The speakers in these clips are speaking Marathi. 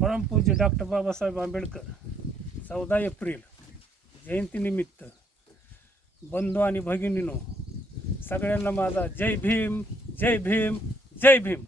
परमपूज्य डॉक्टर बाबासाहेब आंबेडकर 14 एप्रिल जयंतीनिमित्त बंधू आणि भगिनींनो, सगळ्यांना माझा जय भीम, जय भीम, जय भीम.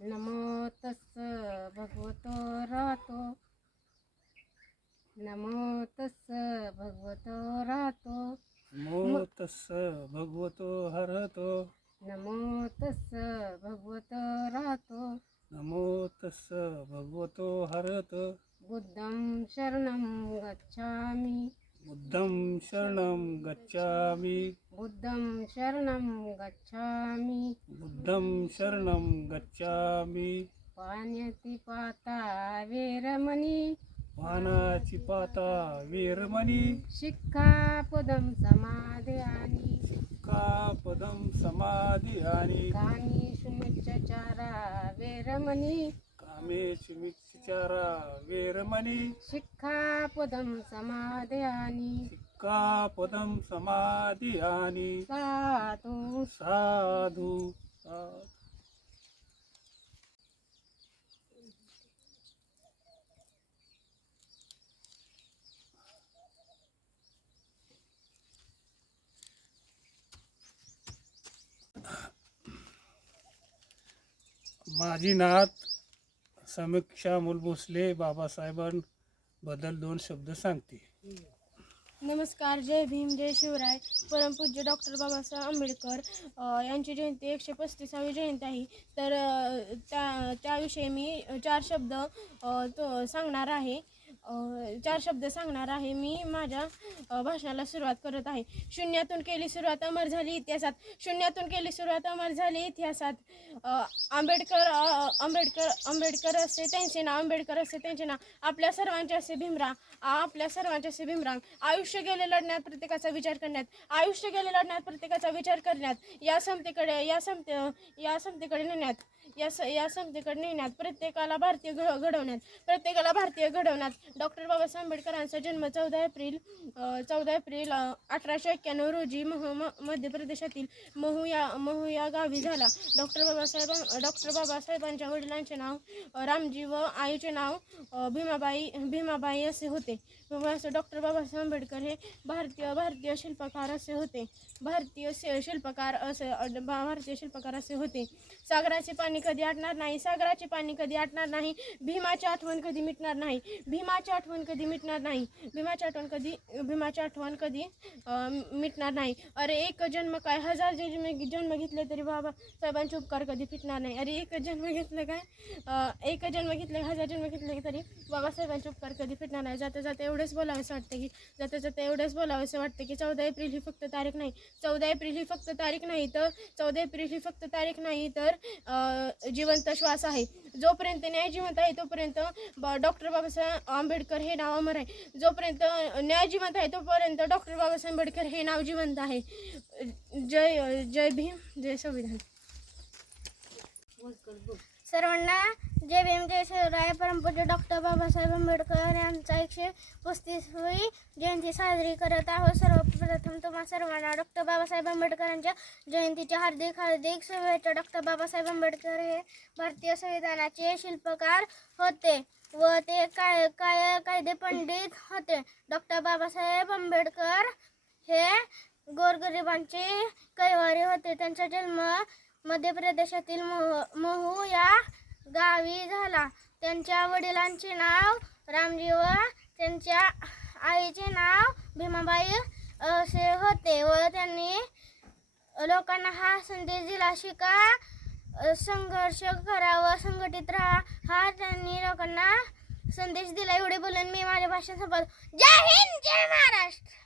नमो तस्स भगवतो रातो, नमो तस्स भगवतो रातो, नमो तस्स भगवतो हरतो, नमो तस्स भगवतो रातो, नमो तस्स भगवतो हरतो. बुद्धं शरणं गच्छामि, बुद्धं शरणं गच्छामि, बुद्धं शरणं गच्छामि, बुद्धं शरणं गच्छामि. पाणितिपाता वेरमणि, वाहनाची पाता वीरमणी, शिक्षापदं समादयामि, सिक्कापदं समादियानि, कामेषु मिच्छाचारा वेरमणि, कामेषु मिच्छाचारा वीरमणी, शिक्षापदं समादयामि. सिक्कापदं समादियानि. साधु साधु साधु. माझी नात समीक्षा मुलभोसले बाबासाहेबांबद्दल 2 शब्द सांगते. नमस्कार. जय भीम, जय शिवराय. परमपूज्य डॉक्टर बाबासाहेब आंबेडकर यांची जयंती 135वी जयंती आहे. तर त्याविषयी मी 4 शब्द सांगणार आहे. 4 शब्द सांगणार आहे. मी माझ्या भाषणाला सुरुवात करत आहे. शून्यातून केली सुरुवात, अमर झाली इतिहासात. शून्यातून केली सुरुवात, अमर झाली इतिहासात. आंबेडकर असे त्यांचे नाव, आंबेडकर असे त्यांचे नाव. आपल्या सर्वांचे असे भीमराव, आपल्या सर्वांचे असे भीमराव. आयुष्य गेले लढण्यात, प्रत्येकाचा विचार करण्यात. आयुष्य गेले लढण्यात, प्रत्येकाचा विचार करण्यात. या समतेकडे नेण्यात, या समतेकडे नेण्यात. प्रत्येकाला भारतीय घडवण्यात, प्रत्येकाला भारतीय घडवण्यात. डॉक्टर बाबासाहेब आंबेडकरांचा जन्म 14 एप्रिल 1891 रोजी मध्य प्रदेशातील महू या गावी झाला. डॉक्टर बाबासाहेबांच्या वडिलांचे नाव रामजी व आईचे नाव भीमाबाई असे होते. डॉक्टर बाबासाहेब आंबेडकर हे भारतीय शिल्पकार असे होते. भारतीय शिल्पकार असे होते. सागराचे पाणी कधी आटणार नाही, सागराचे पाणी कधी आटणार नाही. भीमाची आठवण कधी मिटणार नाही, भीमाची भीमाची आठवण कधी मिटणार नाही. भीमाची आठवण कधी मिटणार नाही. अरे एक जन्म काय, 1000 जन्म घेतले तरी बाबासाहेबांचे उपकार कधी फिटणार नाही. अरे एक जन्म घेतलं काय, एक जन्म घेतले, 1000 जन्म घेतले तरी बाबासाहेबांचे उपकार कधी फिटणार नाही. जाता जाता एवढंच बोलावंसं वाटतं की 14 एप्रिल ही फक्त तारीख नाही. 14 एप्रिल ही फक्त तारीख नाही तर 14 एप्रिल ही फक्त तारीख नाही तर जिवंत श्वास आहे. जोपर्यंत न्याय जिवंत आहे तोपर्यंत डॉक्टर बाबासाहेब आंबेडकर हे नाव अमर आहे. जोपर्यंत न्याय जिवंत आहे तोपर्यंत डॉक्टर बाबासाहेब आंबेडकर हे नाव जिवंत आहे. जय भीम, जय संविधान. सर्वांना जय भीम, जय शिवराय. परमपूज्य डॉक्टर बाबासाहेब आंबेडकर यांचा 135वी जयंती साजरी करत आहोत. सर्वप्रथम तुम्हा सर्वांना डॉक्टर बाबासाहेब आंबेडकरांच्या जयंतीच्या हार्दिक शुभेच्छा. डॉक्टर बाबासाहेब आंबेडकर हे भारतीय संविधानाचे शिल्पकार होते व ते कायदे पंडित होते. डॉक्टर बाबासाहेब आंबेडकर हे गोरगरिबांचे कैवारी होते. त्यांचा जन्म मध्य प्रदेशातील महू या गावी झाला. त्यांच्या वडिलांचे नाव रामजी व त्यांच्या आईचे नाव भीमाबाई असे होते व त्यांनी लोकांना हा संदेश दिला, शिका, संघर्ष करा व संघटित राहा, हा त्यांनी लोकांना संदेश दिला. एवढे बोलून मी माझ्या भाषण संपवतो. जय हिंद, जय महाराष्ट्र.